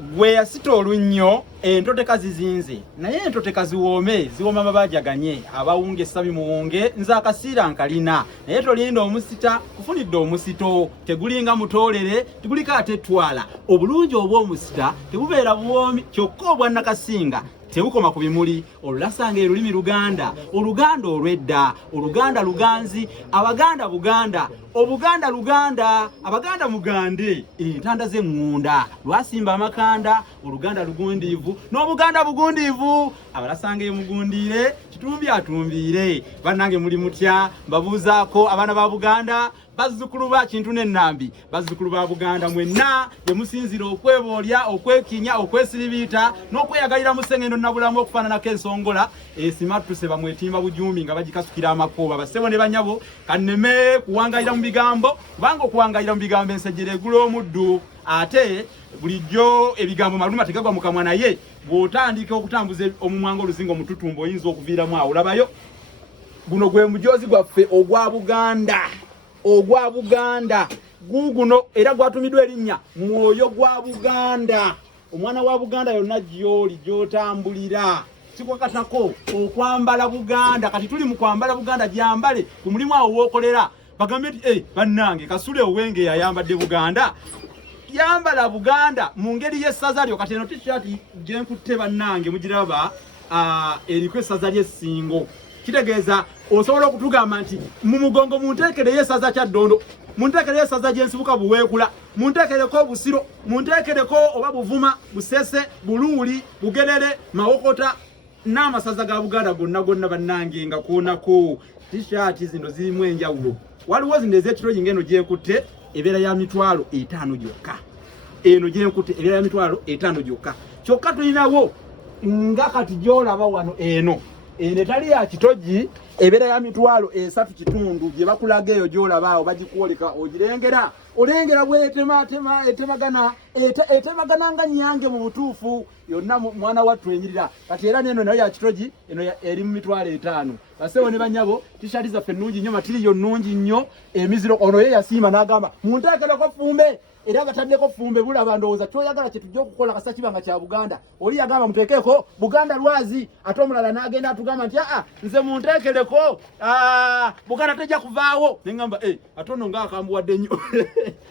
gwe yasita olunnyo entote kazizinze naye entote kaziwoome ziwoma babajaganye abawunge sami muwunge nze akasiira nkalina naye tolinda omusita kufunidde omusito tegulinga mutoolere teguliko ate twala obulungi obw'omusita tebubeera buwoomi kyokka obwa Nakasinga tebukoma ku bimuli olulasanga olulimi Luganda Oluganda olw'edda Oluganda Luganzi Abaganda Buganda Obuganda Luganda Abaganda Mugande entanda z'eŋŋunda lwasimba amakanda Oluganda lugundiivu n'Obuganda bugundiivu abalasanga emugundiire kitumbi atumbiire bannange muli mutya mbabuuzaako abaana ba Buganda bazzukulu ba Kintu n'Ennambi bazzukulu ba Buganda mwenna gye musinzira okwebolya okwekinya okwesiribiita n'okweyagalira mu ssengendo nabulamu okufaananako ensongola esimattuse bamwetimba bujumbi nga bagikasukira amakooba basebo ne banyabo kanneme kuwangayira mu bigambo kubanga okuwangayira mu bigambo ensejjera egula omuddu ate bulijjo ebigambo maluma tegagwa mu kamwa naye bw'otandika okutambuza omumwanga oluzingo omututumbo oyinza okuviiramu awo olabayo guno gwe mujoozi gwaffe ogwa Buganda guguno era gwatumiddwa erinnya Mwoyo gwa Buganda omwana wa Buganda yonna gy'oli gy'otambulira sikwakatako okwambala Buganda kati tuli mu kwambala Buganda gyambale ku mulimu awo w'okolera bagambe nti bannange Kasule Owenge yayambadde Buganda yambala Buganda mu ngeri y'essaza lyo kati eno t-shirt gye nkutte bannange mugiraba eriko essaza ly'essingo kitegeeza osobola okutugamba nti mu mugongo munteekere y'essaza Kyaddondo munteekere y'essaza gy'ensibuka Buweekula munteekereko Busiro munteekereko oba Buvuma Busese Buluuli Bugerere Mawokota n'amasaza ga Buganda gonna bannange nga kuonako t-shirt zino zirimu enjawulo waliwo zino ez'ekiro ngeno gyenkutte ebeera ya mitwalo 5 gyokka eno gyenkutte ebeera ya mitwalo 5 gyokka kyokka tulinawo nga kati gy'olaba wano eno tali ya kitogi ebeera ya mitwalo 3 kitundu gye bakulaga eyo gy'olaba awo bagikwoleka ogirengera olengera bwetemagana nga nyange mu butuufu yonna mwana wattu enyirira kati era neno nayo ya kitogi eno eri mu mitwalo 5 basewo ne banyabo t-shirt zaffe nnungi nnyo matiriyo nnungi nnyo emiziro ono ye yasiima n'agamba munteekereko Fumbe era bataddeko Fumbe bulaba ndowooza kyoyagala kye tujja okukola kasa kibanga kya Buganda oli yagamba muteekeko Buganda Lwazi ate omulala n'agenda atugamba nti nze munteekereko Buganda tejja kuvaawo neŋŋamba ate ono ng'akambuwadde nnyo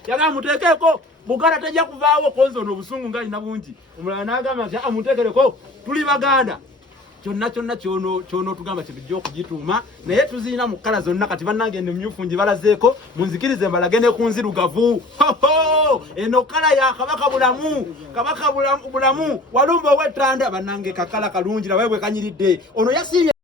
yagamba muteekeko Buganda tejja kuvaawo konzo ono obusungu ng'alina bungi omulala n'agamba nti munteekereko tuli Baganda kyonna kyono tugamba kye tujja okugituuma naye tuzirina mu kkala zonna kati bannange emmyufu ngibalazeeko munzikirize mbalage ne ku nzirugavu eno kkala ya Kabaka Bulamu Walumba ow'Ettanda bannange kakala kalungi nawe bwe kanyiridde ono yasiimye